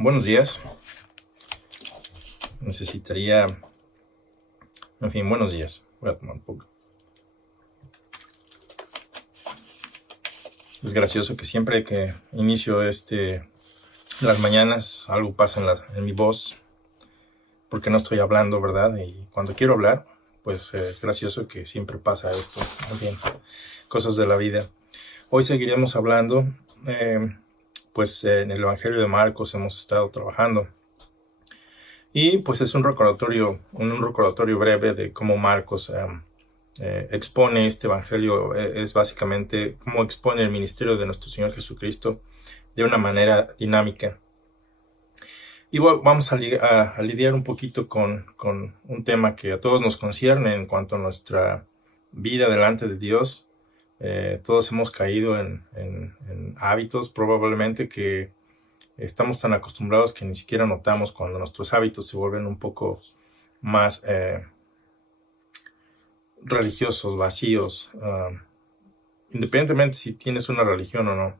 Buenos días. Necesitaría... En fin, buenos días. Voy a tomar un poco. Es gracioso que siempre que inicio las mañanas, algo pasa en mi voz, porque no estoy hablando, ¿verdad? Y cuando quiero hablar, pues es gracioso que siempre pasa esto. En fin, cosas de la vida. Hoy seguiremos hablando, pues en el Evangelio de Marcos hemos estado trabajando. Y pues es un recordatorio breve de cómo Marcos expone este evangelio. Es básicamente cómo expone el ministerio de nuestro Señor Jesucristo de una manera dinámica. Y vamos a lidiar un poquito con un tema que a todos nos concierne en cuanto a nuestra vida delante de Dios. Todos hemos caído en hábitos probablemente que estamos tan acostumbrados que ni siquiera notamos cuando nuestros hábitos se vuelven un poco más religiosos, vacíos, independientemente si tienes una religión o no.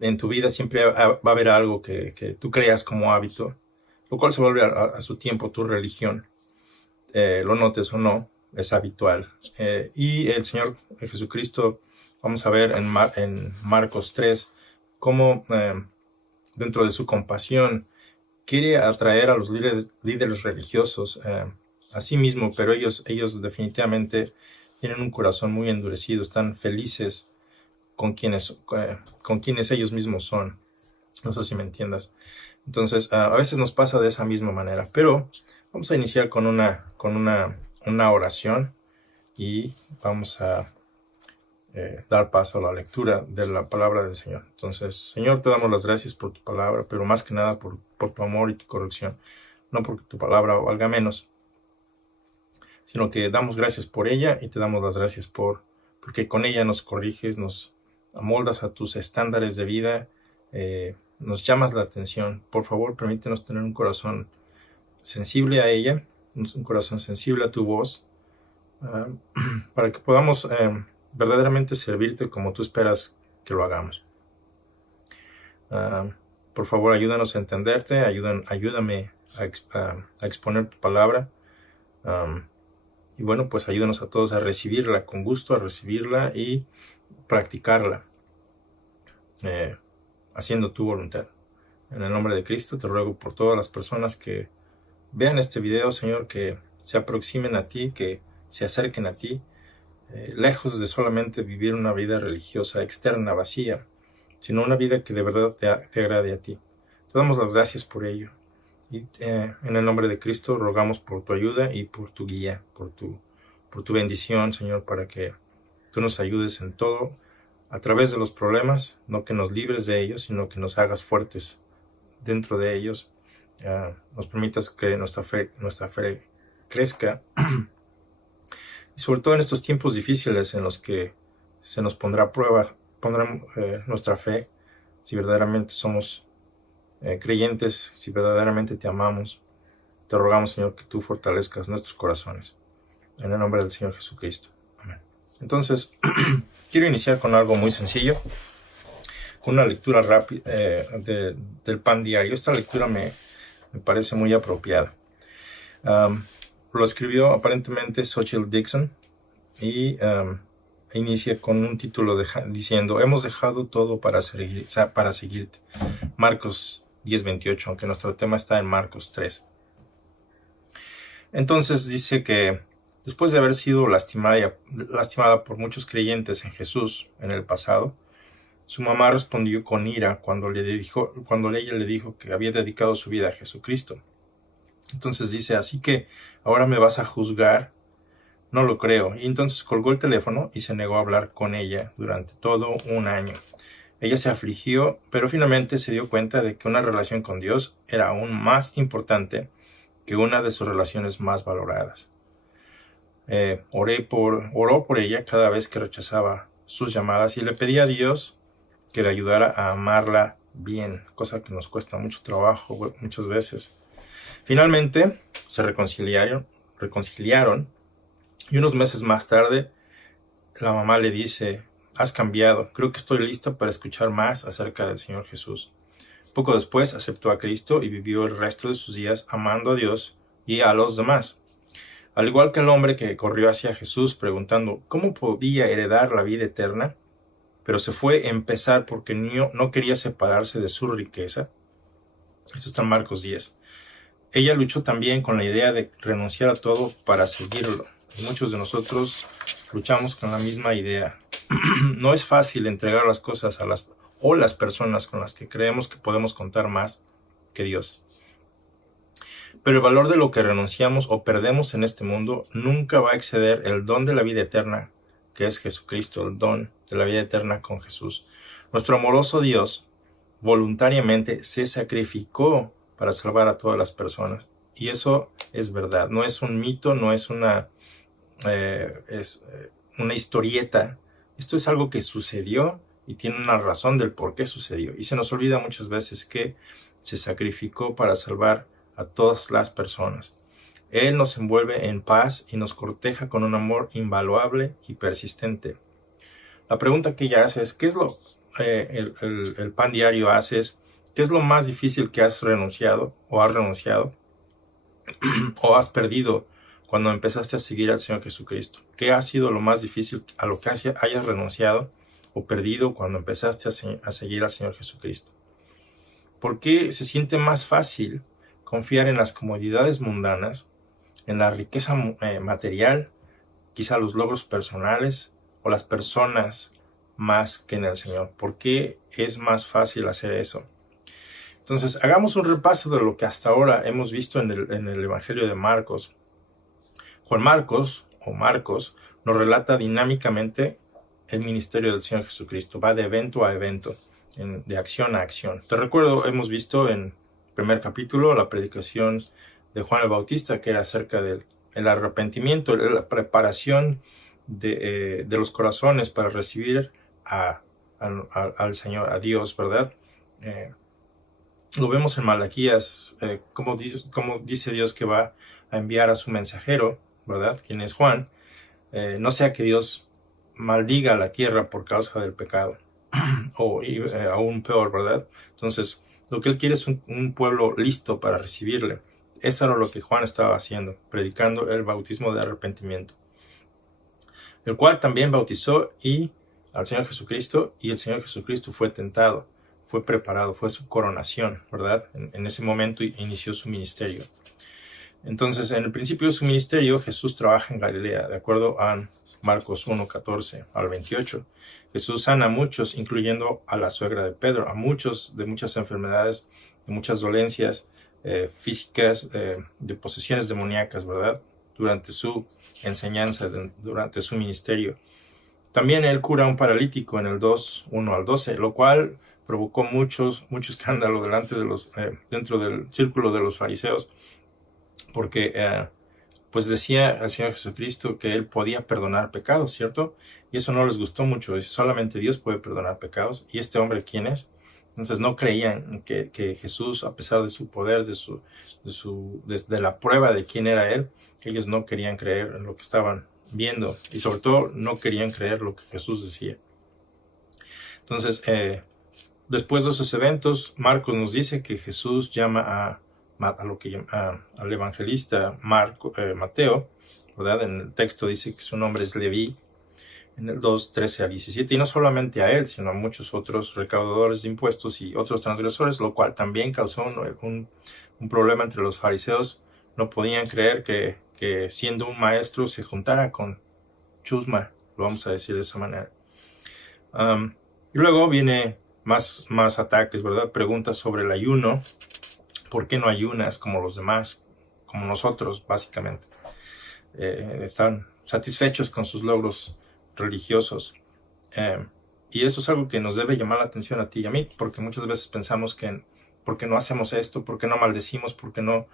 En tu vida siempre va a haber algo que tú creas como hábito, lo cual se vuelve a su tiempo tu religión. Lo notes o no, es habitual. Y el Señor Jesucristo, vamos a ver en Marcos 3, cómo dentro de su compasión quiere atraer a los líderes religiosos a sí mismo, pero ellos definitivamente tienen un corazón muy endurecido, están felices con quienes ellos mismos son. No sé si me entiendas. Entonces, a veces nos pasa de esa misma manera, pero vamos a iniciar con una oración y vamos a dar paso a la lectura de la palabra del Señor. Entonces, Señor, te damos las gracias por tu palabra, pero más que nada por tu amor y tu corrección. No porque tu palabra valga menos, sino que damos gracias por ella y te damos las gracias porque con ella nos corriges, nos amoldas a tus estándares de vida, nos llamas la atención. Por favor, permítenos tener un corazón sensible a ella, un corazón sensible a tu voz, para que podamos verdaderamente servirte como tú esperas que lo hagamos. Por favor, ayúdanos a entenderte, ayúdame a exponer tu palabra. Y bueno, pues ayúdanos a todos a recibirla con gusto, a recibirla y practicarla, haciendo tu voluntad. En el nombre de Cristo te ruego por todas las personas que vean este video, Señor, que se aproximen a ti, que se acerquen a ti, lejos de solamente vivir una vida religiosa externa, vacía, sino una vida que de verdad te agrade a ti. Te damos las gracias por ello. Y en el nombre de Cristo rogamos por tu ayuda y por tu guía, por tu bendición, Señor, para que tú nos ayudes en todo, a través de los problemas, no que nos libres de ellos, sino que nos hagas fuertes dentro de ellos. Nos permitas que nuestra fe crezca, y sobre todo en estos tiempos difíciles en los que se nos pondrá a prueba, nuestra fe, si verdaderamente somos creyentes, si verdaderamente te amamos. Te rogamos, Señor, que tú fortalezcas nuestros corazones. En el nombre del Señor Jesucristo. Amén. Entonces, quiero iniciar con algo muy sencillo, con una lectura rápida del pan diario. Esta lectura me parece muy apropiada. Lo escribió aparentemente Xochitl Dixon y inicia con un título diciendo: hemos dejado todo para seguirte. Marcos 10:28, aunque nuestro tema está en Marcos 3. Entonces dice que después de haber sido lastimada por muchos creyentes en Jesús en el pasado, su mamá respondió con ira cuando ella le dijo que había dedicado su vida a Jesucristo. Entonces dice: así que ahora me vas a juzgar. No lo creo. Y entonces colgó el teléfono y se negó a hablar con ella durante todo un año. Ella se afligió, pero finalmente se dio cuenta de que una relación con Dios era aún más importante que una de sus relaciones más valoradas. Oró por ella cada vez que rechazaba sus llamadas y le pedía a Dios que le ayudara a amarla bien, cosa que nos cuesta mucho trabajo muchas veces. Finalmente se reconciliaron y unos meses más tarde la mamá le dice: has cambiado, creo que estoy lista para escuchar más acerca del Señor Jesús. Poco después aceptó a Cristo y vivió el resto de sus días amando a Dios y a los demás. Al igual que el hombre que corrió hacia Jesús preguntando cómo podía heredar la vida eterna, pero se fue a empezar porque no quería separarse de su riqueza. Esto está en Marcos 10. Ella luchó también con la idea de renunciar a todo para seguirlo. Y muchos de nosotros luchamos con la misma idea. No es fácil entregar las cosas a las personas con las que creemos que podemos contar más que Dios. Pero el valor de lo que renunciamos o perdemos en este mundo nunca va a exceder el don de la vida eterna, que es Jesucristo, el don de la vida eterna con Jesús. Nuestro amoroso Dios voluntariamente se sacrificó para salvar a todas las personas. Y eso es verdad, no es un mito, no es una historieta. Esto es algo que sucedió y tiene una razón del por qué sucedió. Y se nos olvida muchas veces que se sacrificó para salvar a todas las personas. Él nos envuelve en paz y nos corteja con un amor invaluable y persistente. La pregunta que ella hace es, ¿qué es lo el pan diario hace? ¿Qué es lo más difícil que has renunciado o has renunciado o has perdido cuando empezaste a seguir al Señor Jesucristo? ¿Qué ha sido lo más difícil a lo que hayas renunciado o perdido cuando empezaste a seguir al Señor Jesucristo? ¿Por qué se siente más fácil confiar en las comodidades mundanas, en la riqueza material, quizá los logros personales o las personas más que en el Señor? ¿Por qué es más fácil hacer eso? Entonces, hagamos un repaso de lo que hasta ahora hemos visto en el Evangelio de Marcos. Juan Marcos, o Marcos, nos relata dinámicamente el ministerio del Señor Jesucristo. Va de evento a evento, de acción a acción. Te recuerdo, hemos visto en el primer capítulo la predicación de Juan el Bautista, que era acerca del arrepentimiento, la preparación de los corazones para recibir al Señor, a Dios, ¿verdad? Lo vemos en Malaquías, como dice Dios que va a enviar a su mensajero, ¿verdad? Quien es Juan. No sea que Dios maldiga a la tierra por causa del pecado, o aún peor, ¿verdad? Entonces, lo que Él quiere es un pueblo listo para recibirle. Eso era lo que Juan estaba haciendo, predicando el bautismo de arrepentimiento, el cual también bautizó al Señor Jesucristo, y el Señor Jesucristo fue tentado, fue preparado, fue su coronación, ¿verdad? En ese momento inició su ministerio. Entonces, en el principio de su ministerio, Jesús trabaja en Galilea, de acuerdo a Marcos 1, 14 al 28. Jesús sana a muchos, incluyendo a la suegra de Pedro, a muchos de muchas enfermedades, de muchas dolencias físicas, de posesiones demoníacas, ¿verdad? Durante su enseñanza, durante su ministerio. También Él cura a un paralítico en el 2, 1 al 12, lo cual provocó mucho escándalo dentro del círculo de los fariseos, porque pues decía al Señor Jesucristo que Él podía perdonar pecados, ¿cierto? Y eso no les gustó mucho. Dice, solamente Dios puede perdonar pecados. ¿Y este hombre quién es? Entonces no creían que Jesús, a pesar de su poder, de la prueba de quién era Él, ellos no querían creer en lo que estaban viendo. Y sobre todo no querían creer lo que Jesús decía. Entonces, después de esos eventos, Marcos nos dice que Jesús llama al evangelista Mateo, ¿verdad? En el texto dice que su nombre es Leví, en el 2, 13 a 17, y no solamente a él, sino a muchos otros recaudadores de impuestos y otros transgresores, lo cual también causó un problema entre los fariseos. No podían creer que siendo un maestro se juntara con chusma, lo vamos a decir de esa manera. Y luego viene más ataques, ¿verdad? Preguntas sobre el ayuno. ¿Por qué no ayunas como los demás, como nosotros, básicamente? Están satisfechos con sus logros religiosos. Y eso es algo que nos debe llamar la atención a ti y a mí, porque muchas veces pensamos que ¿por qué no hacemos esto? ¿Por qué no maldecimos? ¿Por qué no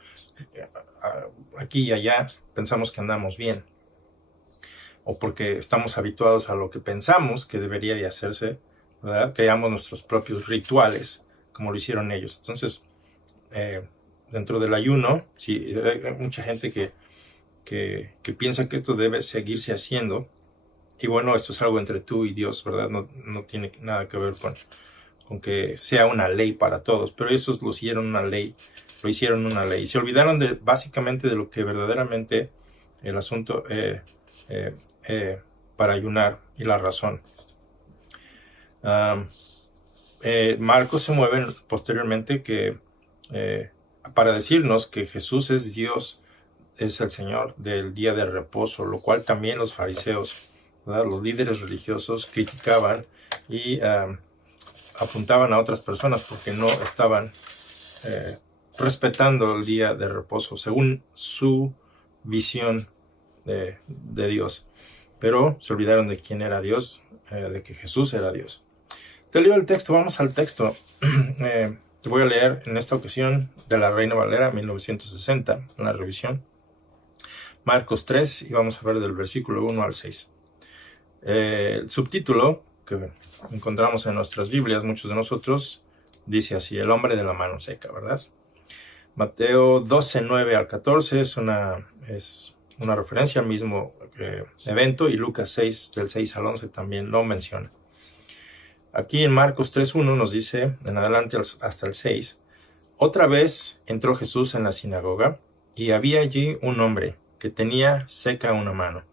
aquí y allá pensamos que andamos bien? O porque estamos habituados a lo que pensamos que debería de hacerse, ¿verdad? Creamos nuestros propios rituales, como lo hicieron ellos. Entonces, dentro del ayuno, sí, hay mucha gente que piensa que esto debe seguirse haciendo. Y bueno, esto es algo entre tú y Dios, ¿verdad? No tiene nada que ver con con que sea una ley para todos, pero esos lo hicieron una ley, y se olvidaron básicamente de lo que verdaderamente el asunto para ayunar y la razón. Marcos se mueve posteriormente para decirnos que Jesús es Dios, es el Señor del día de reposo, lo cual también los fariseos, ¿verdad?, los líderes religiosos criticaban y apuntaban a otras personas porque no estaban respetando el día de reposo según su visión de Dios. Pero se olvidaron de quién era Dios, de que Jesús era Dios. Te leo el texto, vamos al texto. Te voy a leer en esta ocasión de la Reina Valera 1960, una revisión. Marcos 3, y vamos a ver del versículo 1 al 6. El subtítulo que encontramos en nuestras Biblias, muchos de nosotros, dice así: el hombre de la mano seca, ¿verdad? Mateo 12, 9 al 14 es una referencia al mismo evento, y Lucas 6, del 6 al 11 también lo menciona. Aquí en Marcos 3.1 nos dice, en adelante hasta el 6, otra vez entró Jesús en la sinagoga, y había allí un hombre que tenía seca una mano,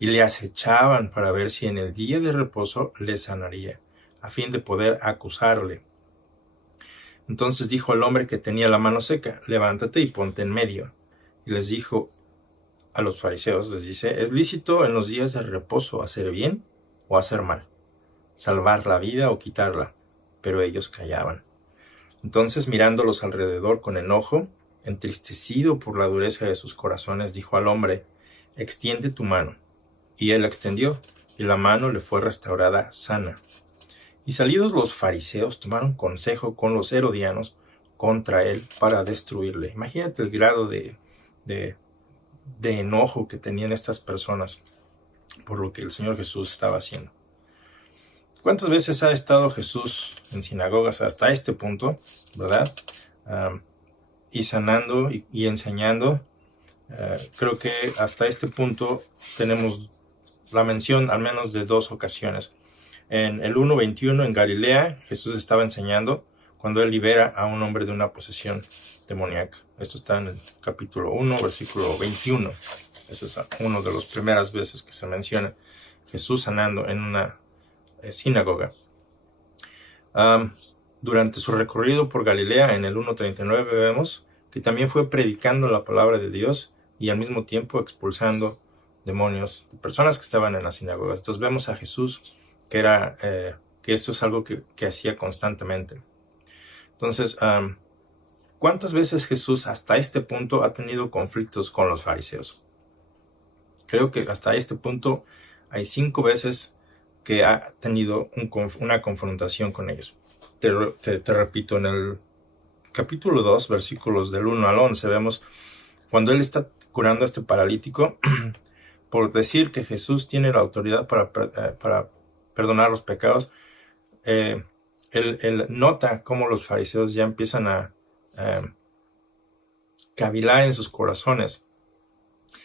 y le acechaban para ver si en el día de reposo le sanaría, a fin de poder acusarle. Entonces dijo al hombre que tenía la mano seca: levántate y ponte en medio. Y les dijo a los fariseos, les dice: ¿es lícito en los días de reposo hacer bien o hacer mal? ¿Salvar la vida o quitarla? Pero ellos callaban. Entonces, mirándolos alrededor con enojo, entristecido por la dureza de sus corazones, dijo al hombre: extiende tu mano. Y él la extendió, y la mano le fue restaurada sana. Y salidos los fariseos, tomaron consejo con los herodianos contra él para destruirle. Imagínate el grado de enojo que tenían estas personas por lo que el Señor Jesús estaba haciendo. ¿Cuántas veces ha estado Jesús en sinagogas hasta este punto, verdad? Y sanando y enseñando. Creo que hasta este punto tenemos la mención al menos de 2 ocasiones. En el 1:21 en Galilea, Jesús estaba enseñando cuando él libera a un hombre de una posesión demoníaca. Esto está en el capítulo 1, versículo 21. Esa es una de las primeras veces que se menciona Jesús sanando en una sinagoga. Durante su recorrido por Galilea, en el 1:39 vemos que también fue predicando la palabra de Dios y al mismo tiempo expulsando demonios de personas que estaban en las sinagogas. Entonces vemos a Jesús que esto es algo que hacía constantemente. Entonces, ¿cuántas veces Jesús hasta este punto ha tenido conflictos con los fariseos? Creo que hasta este punto hay 5 veces que ha tenido una confrontación con ellos. Te repito, en el capítulo 2, versículos del 1 al 11, vemos cuando él está curando a este paralítico, por decir que Jesús tiene la autoridad para perdonar los pecados. Él nota cómo los fariseos ya empiezan a cavilar en sus corazones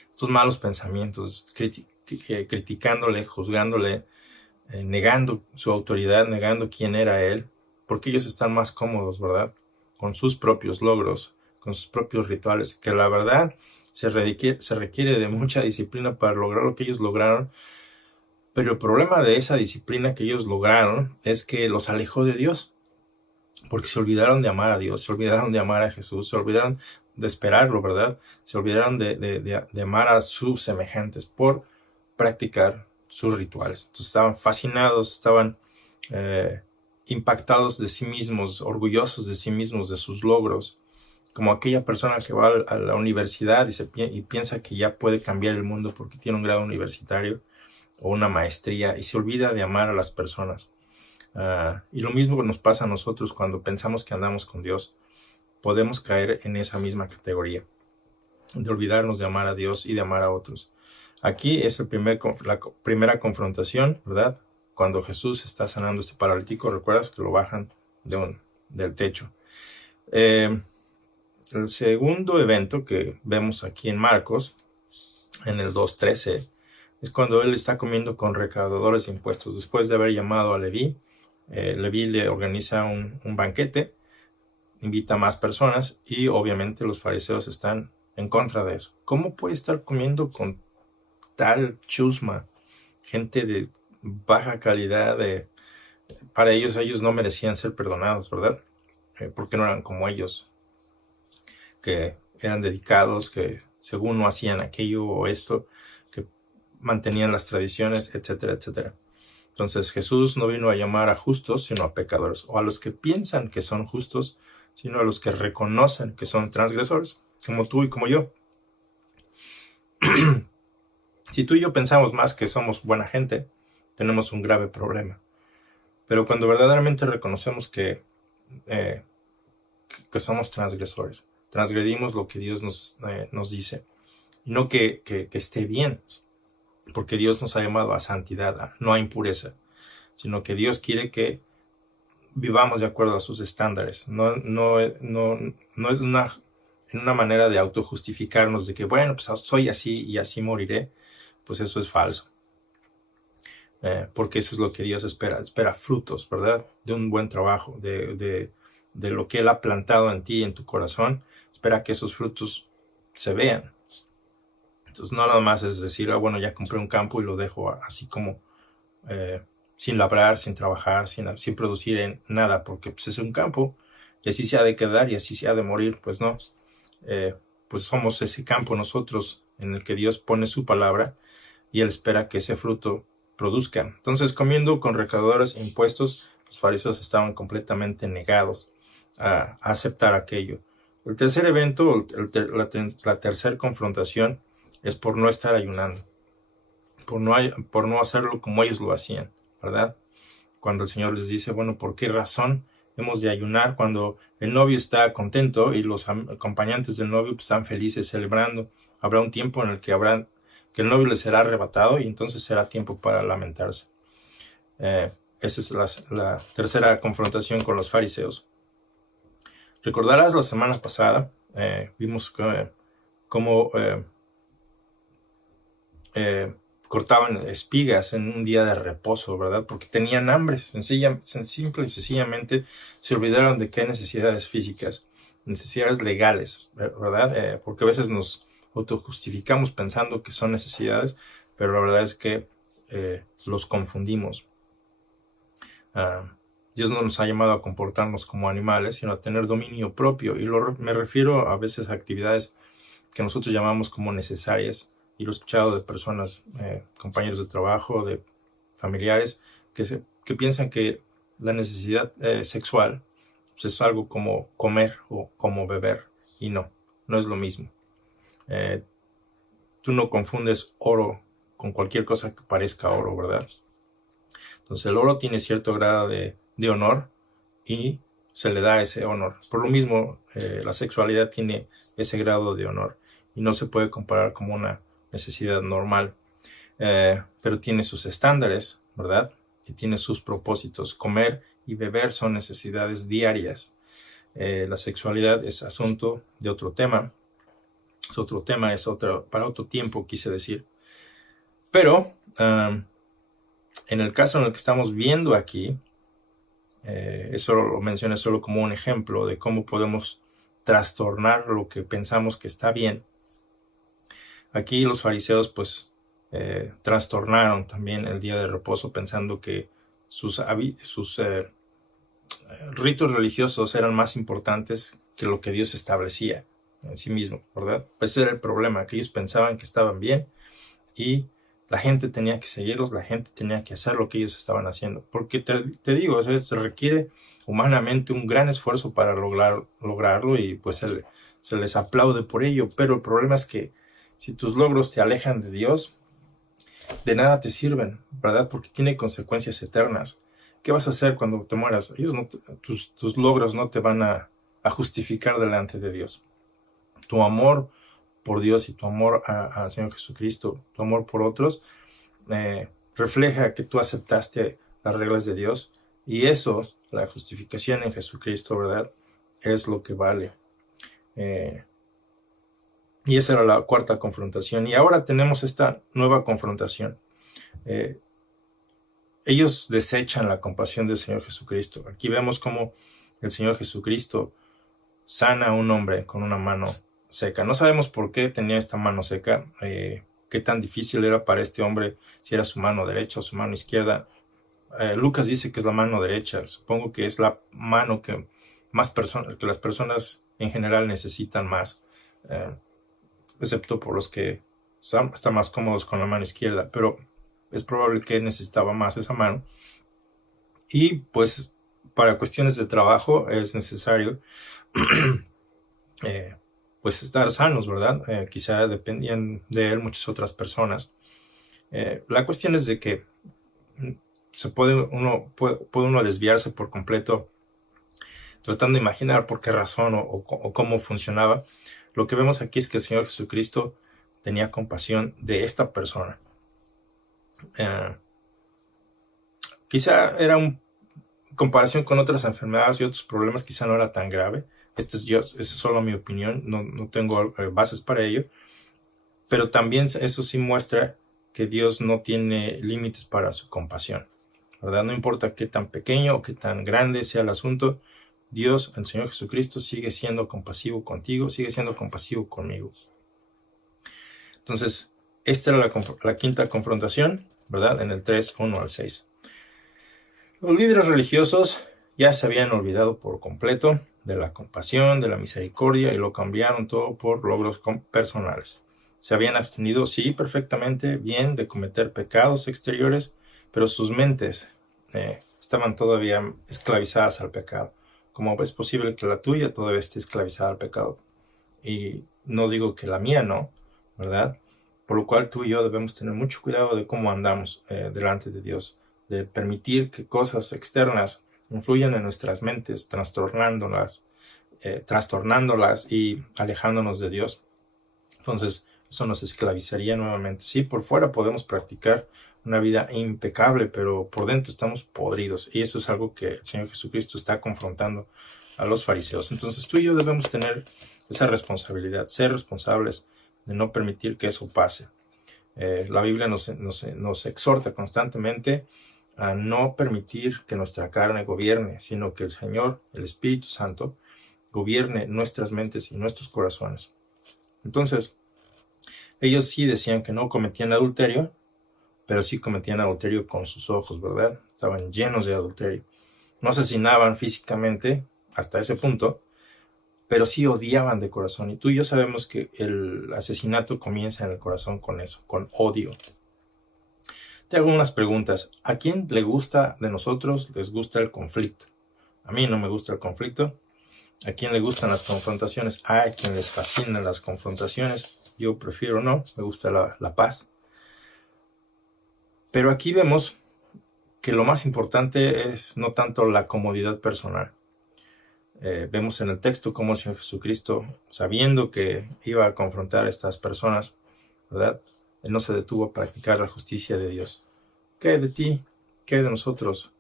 estos malos pensamientos, criticándole, juzgándole, negando su autoridad, negando quién era él, porque ellos están más cómodos, ¿verdad?, con sus propios logros, con sus propios rituales, que la verdad se requiere de mucha disciplina para lograr lo que ellos lograron. Pero el problema de esa disciplina que ellos lograron es que los alejó de Dios, porque se olvidaron de amar a Dios, se olvidaron de amar a Jesús, se olvidaron de esperarlo, ¿verdad? Se olvidaron de amar a sus semejantes por practicar sus rituales. Entonces estaban fascinados, estaban impactados de sí mismos, orgullosos de sí mismos, de sus logros, como aquella persona que va a la universidad y piensa que ya puede cambiar el mundo porque tiene un grado universitario o una maestría, y se olvida de amar a las personas. Y lo mismo nos pasa a nosotros cuando pensamos que andamos con Dios. Podemos caer en esa misma categoría, de olvidarnos de amar a Dios y de amar a otros. Aquí es la primera confrontación, ¿verdad? Cuando Jesús está sanando a este paralítico, recuerdas que lo bajan del techo. El segundo evento que vemos aquí en Marcos, en el 2:13, es cuando él está comiendo con recaudadores de impuestos. Después de haber llamado a Leví, Leví le organiza un banquete, invita a más personas y obviamente los fariseos están en contra de eso. ¿Cómo puede estar comiendo con tal chusma? Gente de baja calidad, para ellos no merecían ser perdonados, ¿verdad? Porque no eran como ellos, que eran dedicados, que según no hacían aquello o esto, que mantenían las tradiciones, etcétera, etcétera. Entonces Jesús no vino a llamar a justos, sino a pecadores, o a los que piensan que son justos, sino a los que reconocen que son transgresores, como tú y como yo. Si tú y yo pensamos más que somos buena gente, tenemos un grave problema. Pero cuando verdaderamente reconocemos que somos transgresores, transgredimos lo que Dios nos dice, y no que esté bien, porque Dios nos ha llamado a santidad, no a impureza, sino que Dios quiere que vivamos de acuerdo a sus estándares. No es una manera de autojustificarnos de que, bueno, pues soy así y así moriré. Pues eso es falso. Porque eso es lo que Dios espera. Espera frutos, ¿verdad? De un buen trabajo, de lo que Él ha plantado en ti, en tu corazón. Espera que esos frutos se vean. Entonces no nada más es decir, bueno, ya compré un campo y lo dejo así como sin labrar, sin trabajar, sin producir en nada, porque pues es un campo y así se ha de quedar y así se ha de morir. Pues no, pues somos ese campo nosotros en el que Dios pone su palabra y Él espera que ese fruto produzca. Entonces, comiendo con recaudadores e impuestos, los fariseos estaban completamente negados a aceptar aquello. El tercer evento, la tercera confrontación, es por no estar ayunando, por no hacerlo como ellos lo hacían, ¿verdad? Cuando el Señor les dice, bueno, ¿por qué razón hemos de ayunar cuando el novio está contento y los acompañantes del novio pues, están felices celebrando? Habrá un tiempo en el que el novio les será arrebatado y entonces será tiempo para lamentarse. Esa es la tercera confrontación con los fariseos. Recordarás la semana pasada, vimos cómo cortaban espigas en un día de reposo, ¿verdad? Porque tenían hambre, simple y sencillamente se olvidaron de que hay necesidades físicas, necesidades legales, ¿verdad? Porque a veces nos autojustificamos pensando que son necesidades, pero la verdad es que los confundimos. Dios no nos ha llamado a comportarnos como animales, sino a tener dominio propio, y me refiero a veces a actividades que nosotros llamamos como necesarias, y lo he escuchado de personas, compañeros de trabajo, de familiares, que piensan que la necesidad sexual pues es algo como comer o como beber, y no es lo mismo. Tú no confundes oro con cualquier cosa que parezca oro, ¿verdad? Entonces el oro tiene cierto grado de honor y se le da ese honor. Por lo mismo, la sexualidad tiene ese grado de honor y no se puede comparar como una necesidad normal, pero tiene sus estándares, ¿verdad? Y tiene sus propósitos. Comer y beber son necesidades diarias. La sexualidad es asunto de otro tema. Es otro tema, para otro tiempo, quise decir. Pero en el caso en el que estamos viendo aquí, eso lo mencioné solo como un ejemplo de cómo podemos trastornar lo que pensamos que está bien. Aquí los fariseos pues trastornaron también el día de reposo pensando que sus ritos religiosos eran más importantes que lo que Dios establecía en sí mismo, ¿verdad? Pues ese era el problema, que ellos pensaban que estaban bien y la gente tenía que seguirlos, la gente tenía que hacer lo que ellos estaban haciendo. Porque te digo, se requiere humanamente un gran esfuerzo para lograrlo y pues se les aplaude por ello. Pero el problema es que si tus logros te alejan de Dios, de nada te sirven, ¿verdad? Porque tiene consecuencias eternas. ¿Qué vas a hacer cuando te mueras? Tus logros no te van a justificar delante de Dios. Tu amor por Dios y tu amor al Señor Jesucristo, tu amor por otros, refleja que tú aceptaste las reglas de Dios, y eso, la justificación en Jesucristo, ¿verdad? Es lo que vale. Y esa era la cuarta confrontación. Y ahora tenemos esta nueva confrontación. ellos desechan la compasión del Señor Jesucristo. Aquí vemos cómo el Señor Jesucristo sana a un hombre con una mano seca. No sabemos por qué tenía esta mano seca, qué tan difícil era para este hombre, si era su mano derecha o su mano izquierda. Lucas dice que es la mano derecha. Supongo que es la mano que que las personas en general necesitan más, excepto por los que están más cómodos con la mano izquierda, pero es probable que necesitaba más esa mano. Y pues para cuestiones de trabajo es necesario pues estar sanos, ¿verdad? Quizá dependían de él muchas otras personas. La cuestión es de que puede uno desviarse por completo tratando de imaginar por qué razón o cómo funcionaba. Lo que vemos aquí es que el Señor Jesucristo tenía compasión de esta persona. Quizá era en comparación con otras enfermedades y otros problemas, quizá no era tan grave. Esa es solo mi opinión, no tengo bases para ello. Pero también eso sí muestra que Dios no tiene límites para su compasión, ¿verdad? No importa qué tan pequeño o qué tan grande sea el asunto, Dios, el Señor Jesucristo, sigue siendo compasivo contigo, sigue siendo compasivo conmigo. Entonces, esta era la quinta confrontación, ¿verdad? En el 3, 1 al 6. Los líderes religiosos ya se habían olvidado por completo de la compasión, de la misericordia, y lo cambiaron todo por logros personales. Se habían abstenido, sí, perfectamente bien de cometer pecados exteriores, pero sus mentes estaban todavía esclavizadas al pecado. ¿Cómo es posible que la tuya todavía esté esclavizada al pecado? Y no digo que la mía no, ¿verdad? Por lo cual tú y yo debemos tener mucho cuidado de cómo andamos delante de Dios, de permitir que cosas externas influyan en nuestras mentes, trastornándolas y alejándonos de Dios. Entonces, eso nos esclavizaría nuevamente. Sí, por fuera podemos practicar una vida impecable, pero por dentro estamos podridos. Y eso es algo que el Señor Jesucristo está confrontando a los fariseos. Entonces tú y yo debemos tener esa responsabilidad, ser responsables de no permitir que eso pase. La Biblia nos exhorta constantemente a no permitir que nuestra carne gobierne, sino que el Señor, el Espíritu Santo, gobierne nuestras mentes y nuestros corazones. Entonces, ellos sí decían que no cometían adulterio, pero sí cometían adulterio con sus ojos, ¿verdad? Estaban llenos de adulterio. No asesinaban físicamente hasta ese punto, pero sí odiaban de corazón. Y tú y yo sabemos que el asesinato comienza en el corazón con eso, con odio. Te hago unas preguntas. ¿A quién le gusta de nosotros les gusta el conflicto? A mí no me gusta el conflicto. ¿A quién le gustan las confrontaciones? Hay quien les fascinan las confrontaciones. Yo prefiero no, me gusta la paz. Pero aquí vemos que lo más importante es no tanto la comodidad personal. Vemos en el texto cómo el Señor Jesucristo, sabiendo que iba a confrontar a estas personas, ¿verdad? Él no se detuvo a practicar la justicia de Dios. ¿Qué de ti? ¿Qué de nosotros?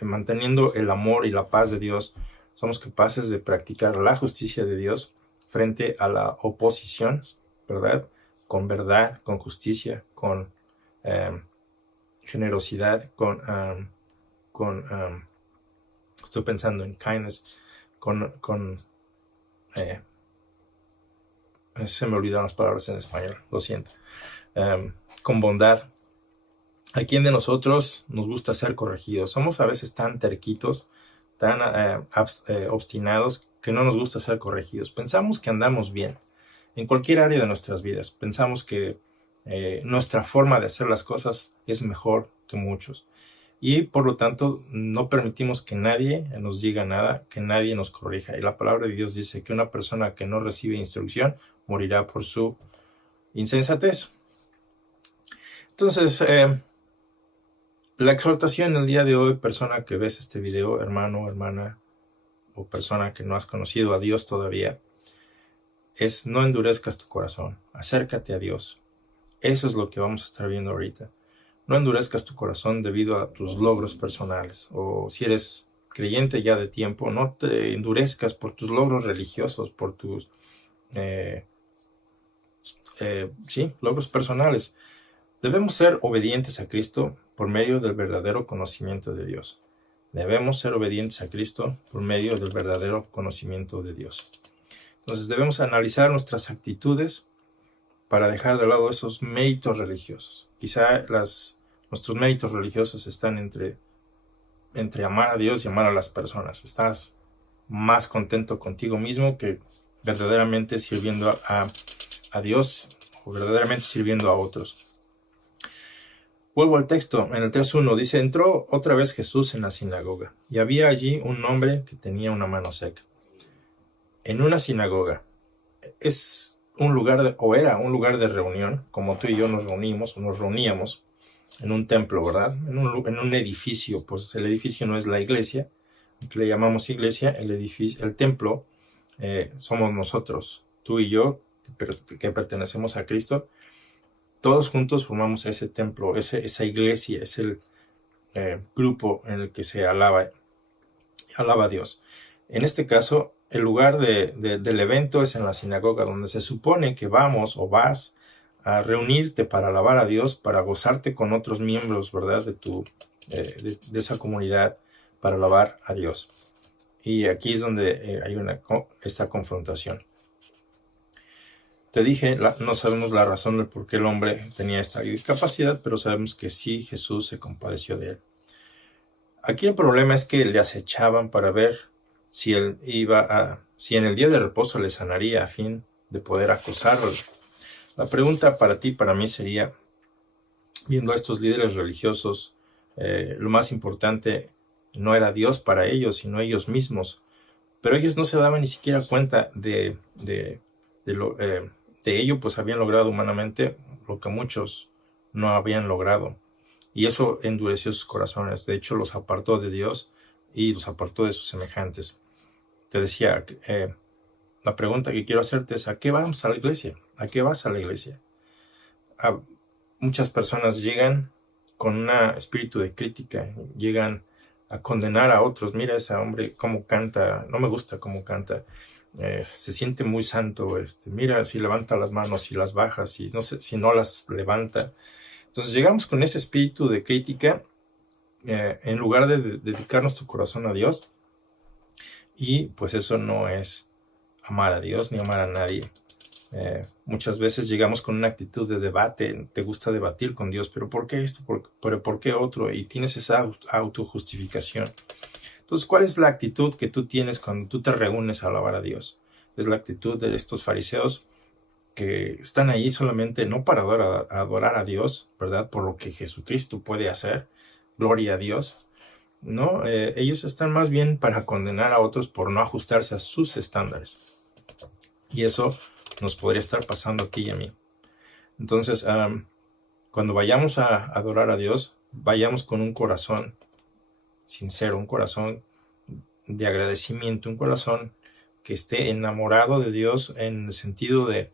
Manteniendo el amor y la paz de Dios, somos capaces de practicar la justicia de Dios frente a la oposición, ¿verdad? Con justicia, con generosidad, estoy pensando en kindness, se me olvidaron las palabras en español, lo siento, con bondad. ¿A quién de nosotros nos gusta ser corregidos? Somos a veces tan terquitos, tan obstinados, que no nos gusta ser corregidos. Pensamos que andamos bien en cualquier área de nuestras vidas. Pensamos que nuestra forma de hacer las cosas es mejor que muchos. Y por lo tanto no permitimos que nadie nos diga nada, que nadie nos corrija. Y la palabra de Dios dice que una persona que no recibe instrucción morirá por su insensatez. Entonces, la exhortación el día de hoy, persona que ves este video, hermano, hermana, o persona que no has conocido a Dios todavía, es no endurezcas tu corazón, acércate a Dios. Eso es lo que vamos a estar viendo ahorita. No endurezcas tu corazón debido a tus logros personales, o si eres creyente ya de tiempo, no te endurezcas por tus logros religiosos, por tus logros personales. Debemos ser obedientes a Cristo por medio del verdadero conocimiento de Dios. Debemos ser obedientes a Cristo por medio del verdadero conocimiento de Dios. Entonces debemos analizar nuestras actitudes para dejar de lado esos méritos religiosos. Quizá nuestros méritos religiosos están entre amar a Dios y amar a las personas. Estás más contento contigo mismo que verdaderamente sirviendo a Dios o verdaderamente sirviendo a otros. Vuelvo al texto, en el 3.1 dice, entró otra vez Jesús en la sinagoga, y había allí un hombre que tenía una mano seca. En una sinagoga es un lugar, o era un lugar de reunión, como tú y yo nos reuníamos en un templo, ¿verdad? En un edificio, pues el edificio no es la iglesia, que le llamamos iglesia, el templo somos nosotros, tú y yo, que pertenecemos a Cristo. Todos juntos formamos ese templo, esa iglesia, es el grupo en el que se alaba a Dios. En este caso, el lugar del evento es en la sinagoga, donde se supone que vamos o vas a reunirte para alabar a Dios, para gozarte con otros miembros, ¿verdad? De esa comunidad, para alabar a Dios. Y aquí es donde hay esta confrontación. Te dije, no sabemos la razón de por qué el hombre tenía esta discapacidad, pero sabemos que sí, Jesús se compadeció de él. Aquí el problema es que le acechaban para ver si en el día de reposo le sanaría a fin de poder acusarlo. La pregunta para ti y para mí sería, viendo a estos líderes religiosos, lo más importante no era Dios para ellos, sino ellos mismos. Pero ellos no se daban ni siquiera cuenta de ello, pues habían logrado humanamente lo que muchos no habían logrado. Y eso endureció sus corazones. De hecho, los apartó de Dios y los apartó de sus semejantes. Te decía, la pregunta que quiero hacerte es, ¿a qué vamos a la iglesia? ¿A qué vas a la iglesia? Muchas personas llegan con un espíritu de crítica, llegan a condenar a otros. Mira ese hombre cómo canta, no me gusta cómo canta. Se siente muy santo, mira si levanta las manos, si las baja, si no las levanta. Entonces llegamos con ese espíritu de crítica en lugar de dedicar nuestro corazón a Dios, y pues eso no es amar a Dios ni amar a nadie. Muchas veces llegamos con una actitud de debate, te gusta debatir con Dios, pero ¿por qué esto? ¿Por qué otro? Y tienes esa autojustificación. Entonces, ¿cuál es la actitud que tú tienes cuando tú te reúnes a alabar a Dios? Es la actitud de estos fariseos que están ahí solamente no para adorar a Dios, ¿verdad? Por lo que Jesucristo puede hacer, gloria a Dios. No, ellos están más bien para condenar a otros por no ajustarse a sus estándares. Y eso nos podría estar pasando a ti y a mí. Entonces, cuando vayamos a adorar a Dios, vayamos con un corazón sincero, un corazón de agradecimiento, un corazón que esté enamorado de Dios en el sentido de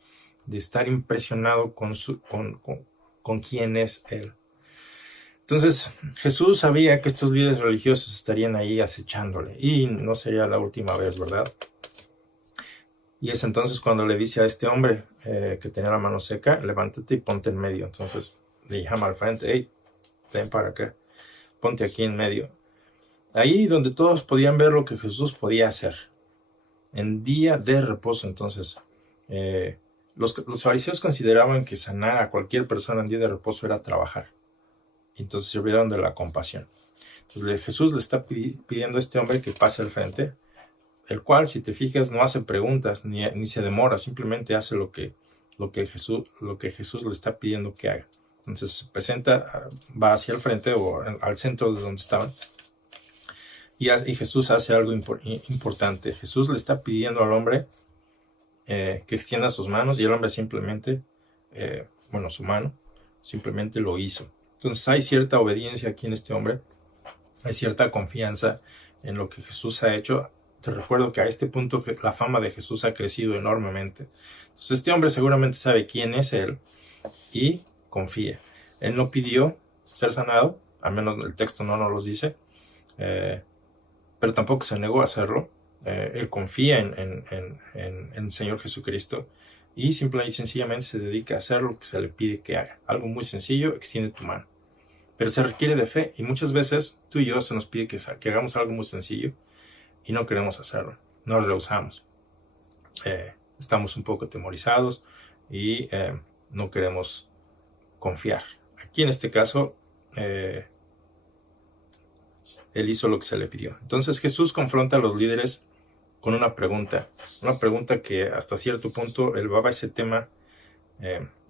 estar impresionado con quién es Él. Entonces, Jesús sabía que estos líderes religiosos estarían ahí acechándole, y no sería la última vez, ¿verdad? Y es entonces cuando le dice a este hombre que tenía la mano seca, levántate y ponte en medio. Entonces le llama al frente, hey, ven para acá, ponte aquí en medio. Ahí donde todos podían ver lo que Jesús podía hacer. En día de reposo, entonces, los fariseos consideraban que sanar a cualquier persona en día de reposo era trabajar. Entonces se olvidaron de la compasión. Entonces Jesús le está pidiendo a este hombre que pase al frente, el cual, si te fijas, no hace preguntas ni se demora, simplemente hace lo que Jesús le está pidiendo que haga. Entonces se presenta, va hacia el frente o al centro de donde estaban, y Jesús hace algo importante. Jesús le está pidiendo al hombre que extienda sus manos, y el hombre simplemente, su mano, simplemente lo hizo. Entonces hay cierta obediencia aquí en este hombre, hay cierta confianza en lo que Jesús ha hecho. Te recuerdo que a este punto la fama de Jesús ha crecido enormemente. Entonces este hombre seguramente sabe quién es Él y confía. Él no pidió ser sanado, al menos el texto no nos lo dice, pero tampoco se negó a hacerlo. Él confía en el Señor Jesucristo y simple y sencillamente se dedica a hacer lo que se le pide que haga. Algo muy sencillo, extiende tu mano. pero se requiere de fe, y muchas veces tú y yo se nos pide que hagamos algo muy sencillo y no queremos hacerlo, nos rehusamos. Estamos un poco temorizados y no queremos confiar. Aquí en este caso, él hizo lo que se le pidió. Entonces Jesús confronta a los líderes con una pregunta que hasta cierto punto elevaba ese tema,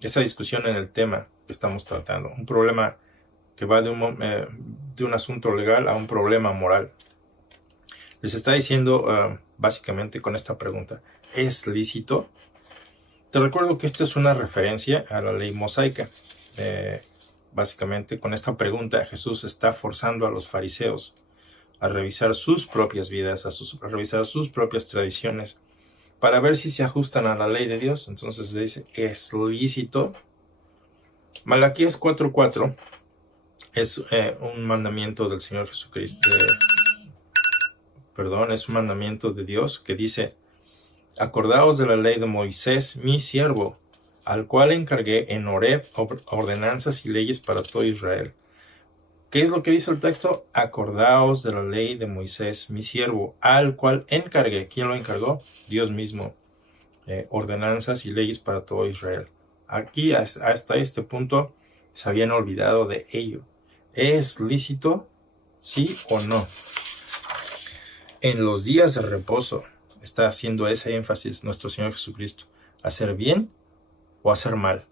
esa discusión en el tema que estamos tratando. Un problema que va de un asunto legal a un problema moral. Les está diciendo básicamente con esta pregunta: ¿es lícito? Te recuerdo que esto es una referencia a la ley mosaica. Básicamente con esta pregunta Jesús está forzando a los fariseos a revisar sus propias vidas, a revisar sus propias tradiciones, para ver si se ajustan a la ley de Dios. Entonces le dice: ¿es lícito? Malaquías 4:4 es un mandamiento del Señor Jesucristo, es un mandamiento de Dios que dice: acordaos de la ley de Moisés, mi siervo, al cual encargué en Horeb ordenanzas y leyes para todo Israel. ¿Qué es lo que dice el texto? Acordaos de la ley de Moisés, mi siervo, al cual encargué. ¿Quién lo encargó? Dios mismo. Ordenanzas y leyes para todo Israel. Aquí, hasta este punto, se habían olvidado de ello. ¿Es lícito? ¿Sí o no? En los días de reposo está haciendo ese énfasis nuestro Señor Jesucristo. ¿Hacer bien o hacer mal?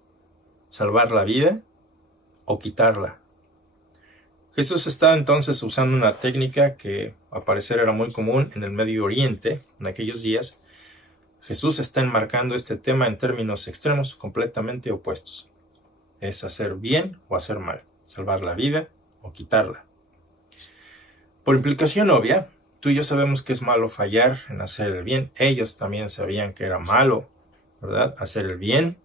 ¿Salvar la vida o quitarla? Jesús está entonces usando una técnica que al parecer era muy común en el Medio Oriente en aquellos días. Jesús está enmarcando este tema en términos extremos completamente opuestos. ¿Es hacer bien o hacer mal? ¿Salvar la vida o quitarla? Por implicación obvia, tú y yo sabemos que es malo fallar en hacer el bien. Ellos también sabían que era malo, ¿verdad?, hacer el bien.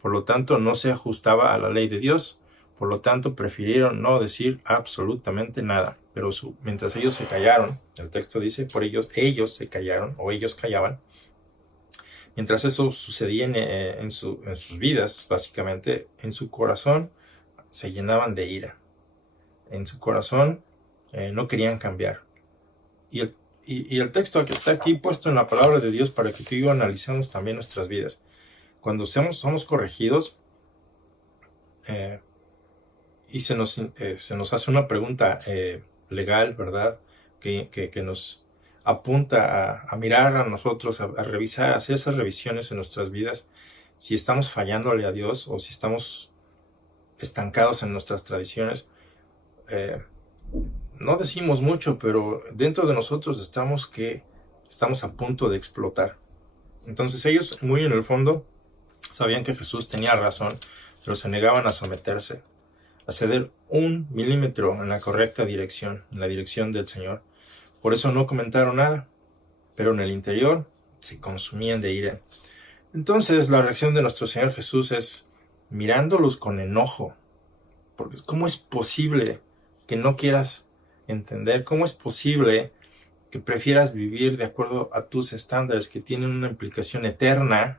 Por lo tanto, no se ajustaba a la ley de Dios. Por lo tanto, prefirieron no decir absolutamente nada. Pero mientras ellos se callaron, el texto dice, por ellos se callaron, o ellos callaban. Mientras eso sucedía en sus vidas, básicamente, en su corazón se llenaban de ira. En su corazón no querían cambiar. Y el texto que está aquí puesto en la palabra de Dios para que tú y yo analicemos también nuestras vidas. Cuando somos corregidos y se nos hace una pregunta legal, ¿verdad?, que nos apunta a mirar a nosotros, a revisar, a hacer esas revisiones en nuestras vidas, si estamos fallándole a Dios o si estamos estancados en nuestras tradiciones. No decimos mucho, pero dentro de nosotros estamos a punto de explotar. Entonces ellos, muy en el fondo, sabían que Jesús tenía razón, pero se negaban a someterse, a ceder 1 milímetro en la correcta dirección, en la dirección del Señor. Por eso no comentaron nada, pero en el interior se consumían de ira. Entonces la reacción de nuestro Señor Jesús es mirándolos con enojo, porque ¿cómo es posible que no quieras entender? ¿Cómo es posible que prefieras vivir de acuerdo a tus estándares que tienen una implicación eterna,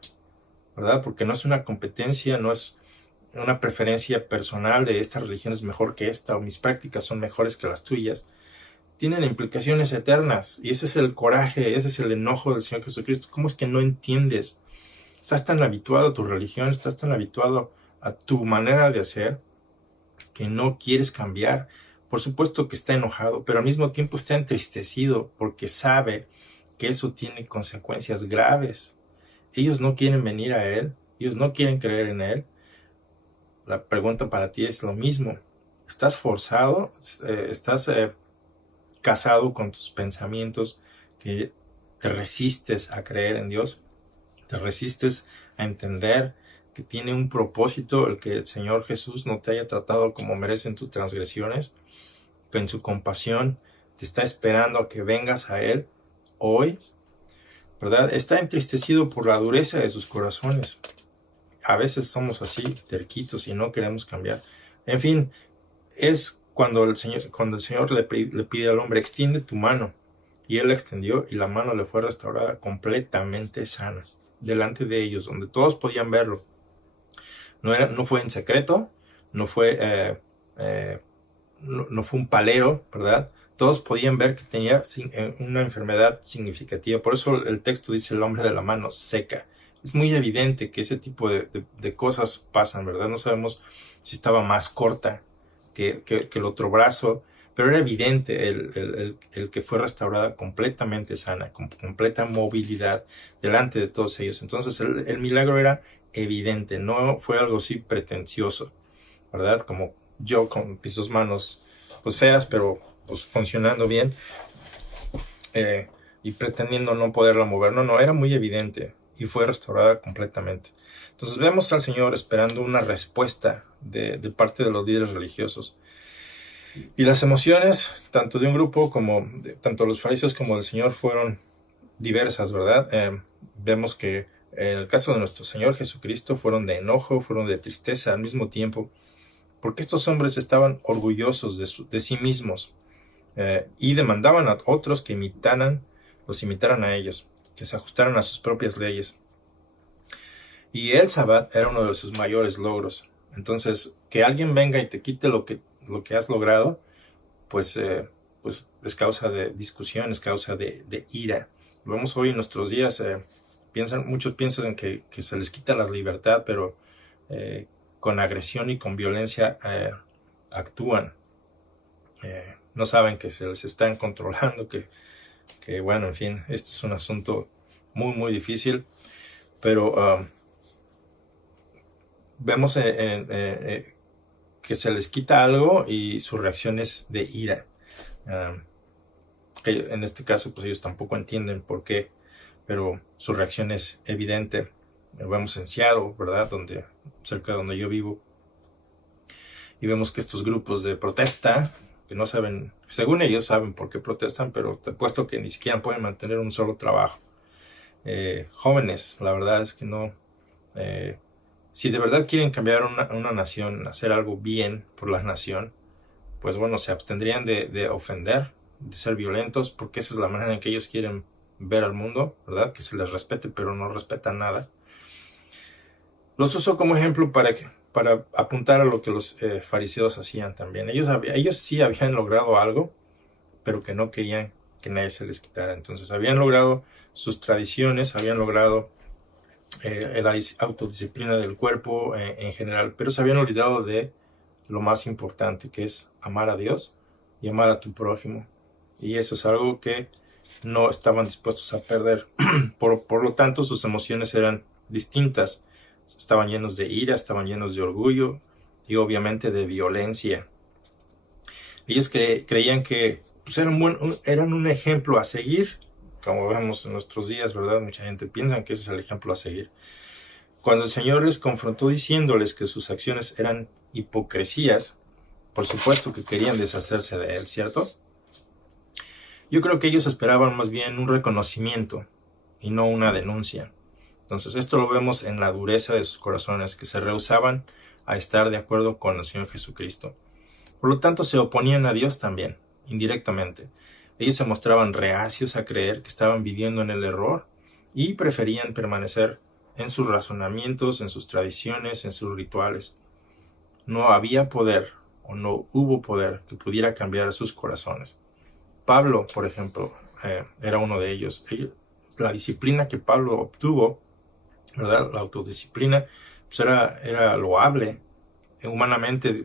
¿verdad? Porque no es una competencia, no es una preferencia personal de esta religión es mejor que esta o mis prácticas son mejores que las tuyas. Tienen implicaciones eternas y ese es el coraje, ese es el enojo del Señor Jesucristo. ¿Cómo es que no entiendes? Estás tan habituado a tu religión, estás tan habituado a tu manera de hacer que no quieres cambiar. Por supuesto que está enojado, pero al mismo tiempo está entristecido porque sabe que eso tiene consecuencias graves. Ellos no quieren venir a Él, ellos no quieren creer en Él. La pregunta para ti es lo mismo. ¿Estás forzado? ¿Estás casado con tus pensamientos que te resistes a creer en Dios? ¿Te resistes a entender que tiene un propósito el que el Señor Jesús no te haya tratado como merecen tus transgresiones? Que en su compasión te está esperando a que vengas a Él hoy, ¿verdad? Está entristecido por la dureza de sus corazones. A veces somos así, terquitos, y no queremos cambiar. En fin, es cuando el Señor le pide al hombre, extiende tu mano. Y él la extendió y la mano le fue restaurada completamente sana, delante de ellos, donde todos podían verlo. No fue en secreto, no fue no fue un palero, ¿verdad? Todos podían ver que tenía una enfermedad significativa. Por eso el texto dice el hombre de la mano seca. Es muy evidente que ese tipo de cosas pasan, ¿verdad? No sabemos si estaba más corta que el otro brazo, pero era evidente el que fue restaurada completamente sana, con completa movilidad delante de todos ellos. Entonces el milagro era evidente, no fue algo así pretencioso, ¿verdad? Como yo con mis dos manos pues feas, pero pues funcionando bien, y pretendiendo no poderla mover. No, era muy evidente y fue restaurada completamente. Entonces vemos al Señor esperando una respuesta de parte de los líderes religiosos. Y las emociones, tanto de un grupo tanto los fariseos como del Señor, fueron diversas, ¿verdad? Vemos que en el caso de nuestro Señor Jesucristo fueron de enojo, fueron de tristeza al mismo tiempo, porque estos hombres estaban orgullosos de sí mismos, y demandaban a otros que los imitaran a ellos, que se ajustaran a sus propias leyes. Y el Sabbat era uno de sus mayores logros. Entonces, que alguien venga y te quite lo que has logrado, pues es causa de discusión, es causa de ira. Lo vemos hoy en nuestros días. Muchos piensan que se les quita la libertad, pero con agresión y con violencia actúan. No saben que se les están controlando, que bueno, en fin, este es un asunto muy, muy difícil, pero vemos que se les quita algo y su reacción es de ira. Que en este caso, pues ellos tampoco entienden por qué, pero su reacción es evidente. Lo vemos en Seattle, ¿verdad? Cerca de donde yo vivo. Y vemos que estos grupos de protesta, que no saben, según ellos saben por qué protestan, pero te apuesto que ni siquiera pueden mantener un solo trabajo. Jóvenes, la verdad es que no. Si de verdad quieren cambiar una nación, hacer algo bien por la nación, pues bueno, se abstendrían de ofender, de ser violentos, porque esa es la manera en que ellos quieren ver al mundo, ¿verdad? Que se les respete, pero no respetan nada. Los uso como ejemplo para apuntar a lo que los fariseos hacían también. Ellos sí habían logrado algo, pero que no querían que nadie se les quitara. Entonces habían logrado sus tradiciones, habían logrado la autodisciplina del cuerpo en general, pero se habían olvidado de lo más importante, que es amar a Dios y amar a tu prójimo. Y eso es algo que no estaban dispuestos a perder. Por lo tanto, sus emociones eran distintas. Estaban llenos de ira, estaban llenos de orgullo y obviamente de violencia. Ellos creían que pues, eran un ejemplo a seguir, como vemos en nuestros días, ¿verdad? Mucha gente piensa que ese es el ejemplo a seguir. Cuando el Señor les confrontó diciéndoles que sus acciones eran hipocresías, por supuesto que querían deshacerse de Él, ¿cierto? Yo creo que ellos esperaban más bien un reconocimiento y no una denuncia. Entonces esto lo vemos en la dureza de sus corazones, que se rehusaban a estar de acuerdo con el Señor Jesucristo. Por lo tanto se oponían a Dios también, indirectamente. Ellos se mostraban reacios a creer que estaban viviendo en el error y preferían permanecer en sus razonamientos, en sus tradiciones, en sus rituales. No había poder o no hubo poder que pudiera cambiar sus corazones. Pablo, por ejemplo, era uno de ellos. La disciplina que Pablo obtuvo, ¿verdad? La autodisciplina, pues era loable, humanamente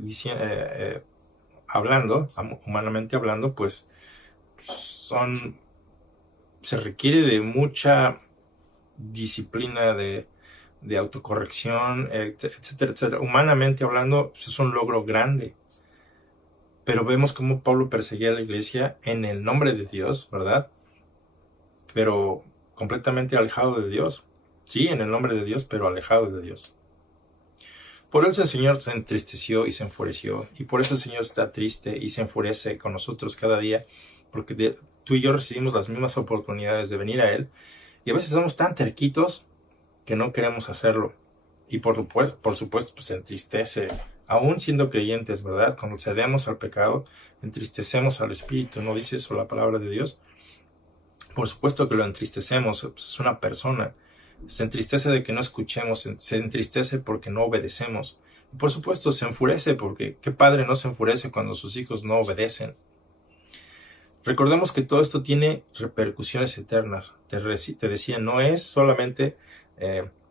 hablando, pues se requiere de mucha disciplina, de autocorrección, etcétera, etcétera. Humanamente hablando, pues es un logro grande. Pero vemos cómo Pablo perseguía a la iglesia en el nombre de Dios, ¿verdad? Pero completamente alejado de Dios. Sí, en el nombre de Dios, pero alejado de Dios. Por eso el Señor se entristeció y se enfureció. Y por eso el Señor está triste y se enfurece con nosotros cada día. Porque tú y yo recibimos las mismas oportunidades de venir a Él. Y a veces somos tan terquitos que no queremos hacerlo. Y por supuesto, pues se entristece. Aún siendo creyentes, ¿verdad? Cuando cedemos al pecado, entristecemos al Espíritu. ¿No dice eso la palabra de Dios? Por supuesto que lo entristecemos. Es una persona. Se entristece de que no escuchemos. Se entristece porque no obedecemos. Y por supuesto se enfurece, porque ¿qué padre no se enfurece cuando sus hijos no obedecen? Recordemos que todo esto tiene repercusiones eternas. Te decía, no es solamente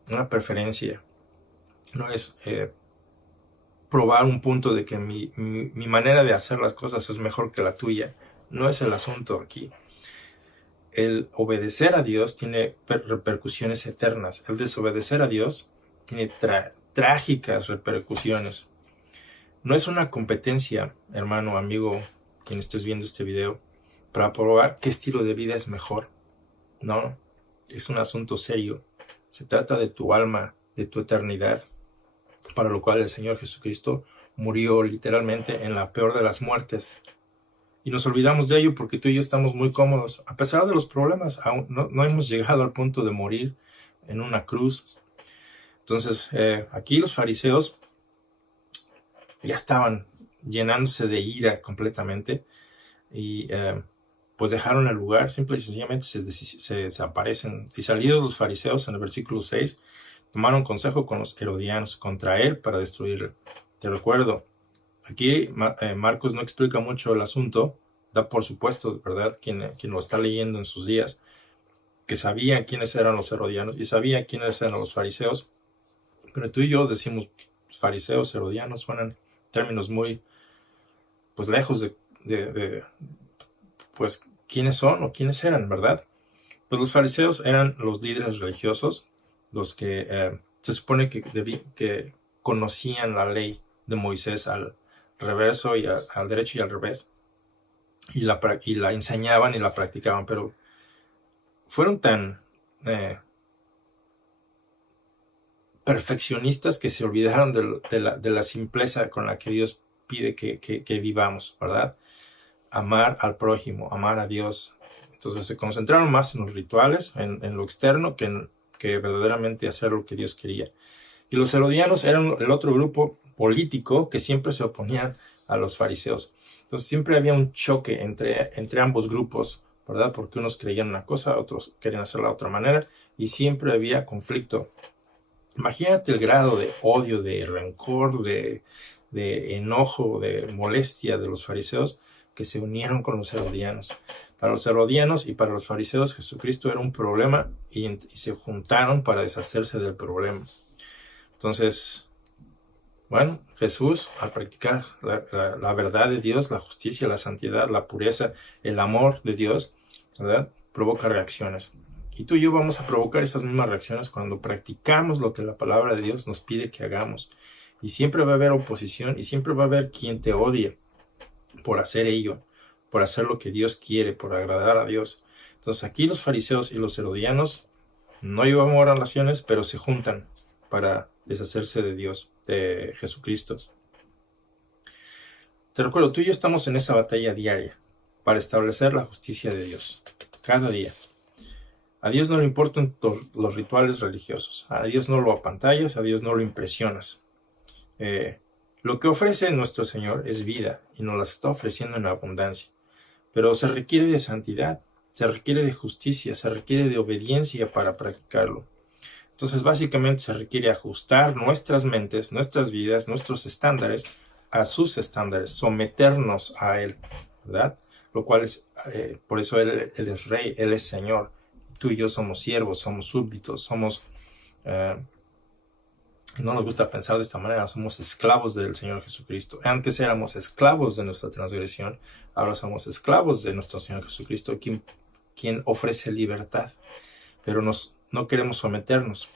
una preferencia, no es probar un punto de que mi manera de hacer las cosas es mejor que la tuya. No es el asunto aquí. El obedecer a Dios tiene repercusiones eternas. El desobedecer a Dios tiene trágicas repercusiones. No es una competencia, hermano, amigo, quien estés viendo este video, para probar qué estilo de vida es mejor. No, es un asunto serio. Se trata de tu alma, de tu eternidad, para lo cual el Señor Jesucristo murió literalmente en la peor de las muertes. Y nos olvidamos de ello porque tú y yo estamos muy cómodos. A pesar de los problemas, aún no hemos llegado al punto de morir en una cruz. Entonces, aquí los fariseos ya estaban llenándose de ira completamente y pues dejaron el lugar, simple y sencillamente se desaparecen. Y salidos los fariseos, en el versículo 6, tomaron consejo con los herodianos contra él para destruirlo. Te recuerdo, aquí Marcos no explica mucho el asunto, da por supuesto, ¿verdad?, quien lo está leyendo en sus días, que sabían quiénes eran los herodianos y sabían quiénes eran los fariseos, pero tú y yo decimos fariseos, herodianos, suenan términos muy, pues, lejos de pues, quiénes son o quiénes eran, ¿verdad? Pues los fariseos eran los líderes religiosos, los que se supone que conocían la ley de Moisés al reverso y al derecho y al revés, y la enseñaban y la practicaban, pero fueron tan perfeccionistas que se olvidaron de la simpleza con la que Dios pide que vivamos, ¿verdad? Amar al prójimo, amar a Dios. Entonces se concentraron más en los rituales, en lo externo, que verdaderamente hacer lo que Dios quería. Y los herodianos eran el otro grupo político que siempre se oponían a los fariseos. Entonces siempre había un choque entre ambos grupos, ¿verdad? Porque unos creían una cosa, otros querían hacerla de otra manera, y siempre había conflicto. Imagínate el grado de odio, de rencor, de enojo, de molestia de los fariseos que se unieron con los herodianos. Para los herodianos y para los fariseos, Jesucristo era un problema y se juntaron para deshacerse del problema. Entonces, bueno, Jesús, al practicar la verdad de Dios, la justicia, la santidad, la pureza, el amor de Dios, ¿verdad?, provoca reacciones. Y tú y yo vamos a provocar esas mismas reacciones cuando practicamos lo que la palabra de Dios nos pide que hagamos. Y siempre va a haber oposición y siempre va a haber quien te odie por hacer ello, por hacer lo que Dios quiere, por agradar a Dios. Entonces aquí los fariseos y los herodianos no llevan relaciones, pero se juntan para deshacerse de Dios, de Jesucristo. Te recuerdo, tú y yo estamos en esa batalla diaria para establecer la justicia de Dios, cada día. A Dios no le importan los rituales religiosos, a Dios no lo apantallas, a Dios no lo impresionas. Lo que ofrece nuestro Señor es vida y nos la está ofreciendo en abundancia, pero se requiere de santidad, se requiere de justicia, se requiere de obediencia para practicarlo. Entonces básicamente se requiere ajustar nuestras mentes, nuestras vidas, nuestros estándares a sus estándares, someternos a Él, ¿verdad? Lo cual es, por eso Él es Rey, Él es Señor. Tú y yo somos siervos, somos súbditos, somos, no nos gusta pensar de esta manera, somos esclavos del Señor Jesucristo. Antes éramos esclavos de nuestra transgresión, ahora somos esclavos de nuestro Señor Jesucristo, quien ofrece libertad, pero no queremos someternos.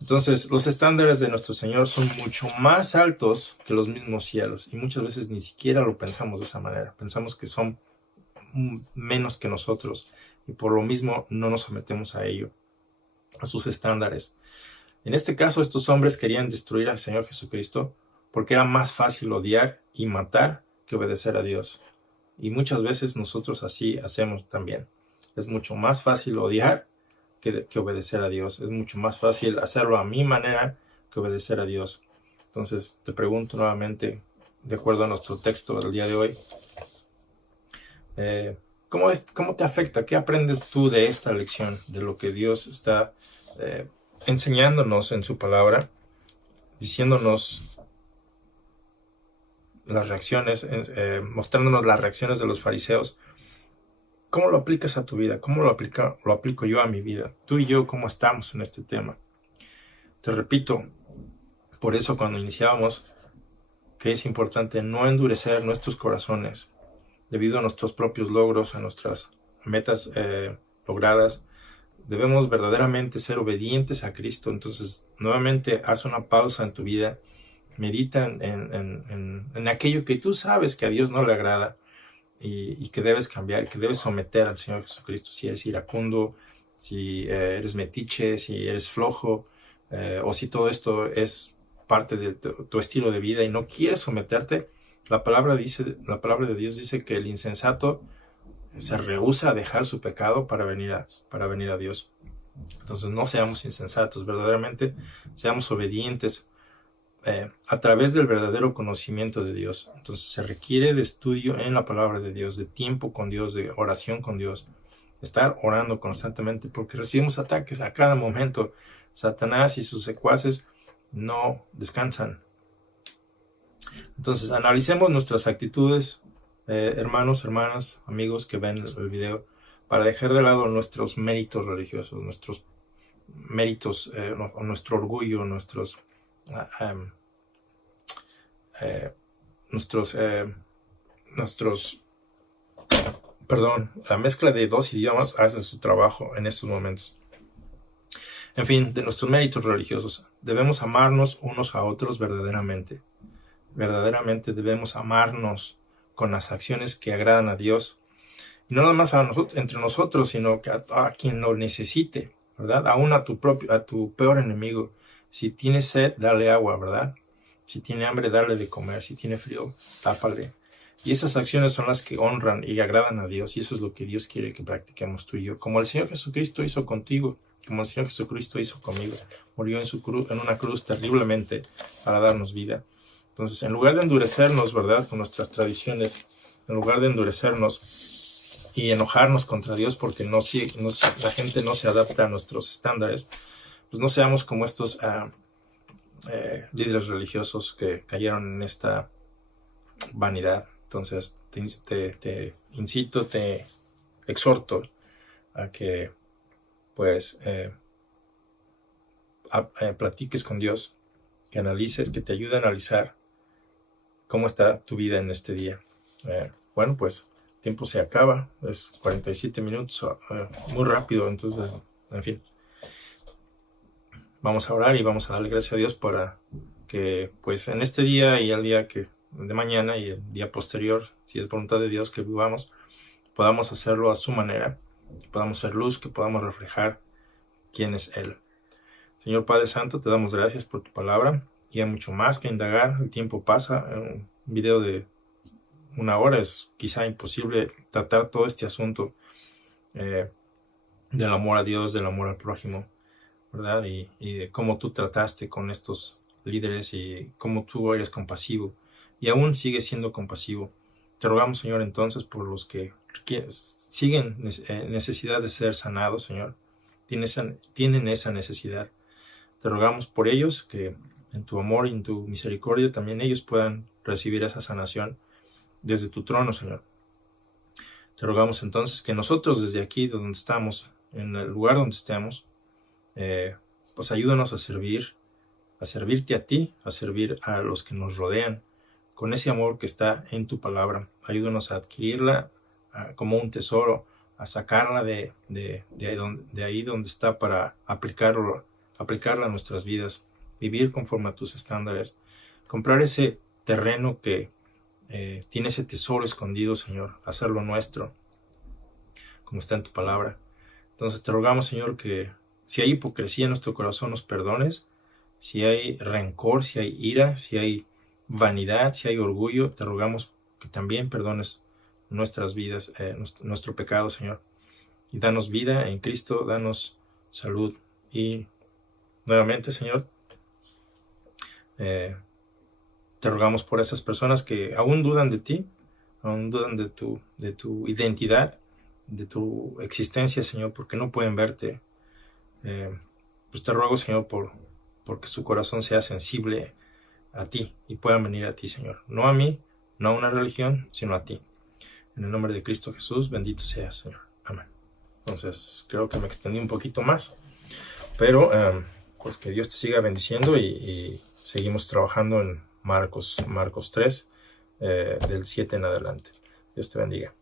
Entonces, los estándares de nuestro Señor son mucho más altos que los mismos cielos, y muchas veces ni siquiera lo pensamos de esa manera. Pensamos que son menos que nosotros, y por lo mismo no nos sometemos a ello, a sus estándares. En este caso, estos hombres querían destruir al Señor Jesucristo porque era más fácil odiar y matar que obedecer a Dios. Y muchas veces nosotros así hacemos también. Es mucho más fácil odiar que obedecer a Dios. Es mucho más fácil hacerlo a mi manera que obedecer a Dios. Entonces te pregunto nuevamente, de acuerdo a nuestro texto del día de hoy, ¿cómo te afecta? ¿Qué aprendes tú de esta lección? De lo que Dios está enseñándonos en su palabra. diciéndonos las reacciones, mostrándonos las reacciones de los fariseos. ¿Cómo lo aplicas a tu vida? ¿Cómo lo aplico yo a mi vida? Tú y yo, ¿cómo estamos en este tema? Te repito, por eso cuando iniciábamos, que es importante no endurecer nuestros corazones debido a nuestros propios logros, a nuestras metas logradas. Debemos verdaderamente ser obedientes a Cristo. Entonces, nuevamente, haz una pausa en tu vida. Medita en aquello que tú sabes que a Dios no le agrada y que debes cambiar, que debes someter al Señor Jesucristo. Si eres iracundo, si eres metiche, si eres flojo, o si todo esto es parte de tu estilo de vida y no quieres someterte, la palabra de Dios dice que el insensato se rehúsa a dejar su pecado para venir a Dios. Entonces no seamos insensatos, verdaderamente seamos obedientes a través del verdadero conocimiento de Dios. Entonces se requiere de estudio en la palabra de Dios, de tiempo con Dios, de oración con Dios, estar orando constantemente porque recibimos ataques a cada momento. Satanás y sus secuaces no descansan. Entonces analicemos nuestras actitudes, hermanos, hermanas, amigos que ven el video, para dejar de lado nuestros méritos religiosos, nuestros méritos, nuestro orgullo, la mezcla de dos idiomas hace su trabajo en estos momentos. En fin, de nuestros méritos religiosos, debemos amarnos unos a otros verdaderamente. Verdaderamente debemos amarnos con las acciones que agradan a Dios. Y no nada más entre nosotros, sino que a quien lo necesite, ¿verdad? Aún a tu peor enemigo. Si tiene sed, dale agua, ¿verdad? Si tiene hambre, darle de comer. Si tiene frío, tápale. Y esas acciones son las que honran y agradan a Dios. Y eso es lo que Dios quiere que practiquemos tú y yo. Como el Señor Jesucristo hizo contigo. Como el Señor Jesucristo hizo conmigo. Murió en una cruz terriblemente para darnos vida. Entonces, en lugar de endurecernos, ¿verdad? Con nuestras tradiciones. En lugar de endurecernos y enojarnos contra Dios porque la gente no se adapta a nuestros estándares, pues no seamos como estos líderes religiosos que cayeron en esta vanidad. Entonces te incito, te exhorto a que pues platiques con Dios, que analices, que te ayude a analizar cómo está tu vida en este día. Bueno, pues el tiempo se acaba, es 47 minutos, muy rápido. Entonces, en fin, vamos a orar y vamos a darle gracias a Dios para que pues en este día y el día de mañana y el día posterior, si es voluntad de Dios que vivamos, podamos hacerlo a su manera, que podamos ser luz, que podamos reflejar quién es Él. Señor Padre Santo, te damos gracias por tu palabra y hay mucho más que indagar. El tiempo pasa, un video de 1 hora es quizá imposible tratar todo este asunto del amor a Dios, del amor al prójimo, ¿verdad? Y de cómo tú trataste con estos líderes y cómo tú eres compasivo y aún sigues siendo compasivo. Te rogamos, Señor, entonces por los que siguen necesidad de ser sanados, Señor, tienen esa necesidad. Te rogamos por ellos que en tu amor y en tu misericordia también ellos puedan recibir esa sanación desde tu trono, Señor. Te rogamos entonces que nosotros desde aquí, de donde estamos, en el lugar donde estemos, pues ayúdanos a servirte a ti, a servir a los que nos rodean, con ese amor que está en tu palabra. Ayúdanos a adquirirla como un tesoro, a sacarla de ahí donde está para aplicarla a nuestras vidas, vivir conforme a tus estándares, comprar ese terreno que tiene ese tesoro escondido, Señor, hacerlo nuestro, como está en tu palabra. Entonces te rogamos, Señor, que si hay hipocresía en nuestro corazón, nos perdones. Si hay rencor, si hay ira, si hay vanidad, si hay orgullo, te rogamos que también perdones nuestras vidas, nuestro pecado, Señor. Y danos vida en Cristo, danos salud. Y nuevamente, Señor, te rogamos por esas personas que aún dudan de ti, aún dudan de tu identidad, de tu existencia, Señor, porque no pueden verte. Pues te ruego, Señor, por porque su corazón sea sensible a ti y puedan venir a ti, Señor. No a mí, no a una religión, sino a ti. En el nombre de Cristo Jesús, bendito seas, Señor. Amén. Entonces, creo que me extendí un poquito más, pero pues que Dios te siga bendiciendo y seguimos trabajando en Marcos 3, del 7 en adelante. Dios te bendiga.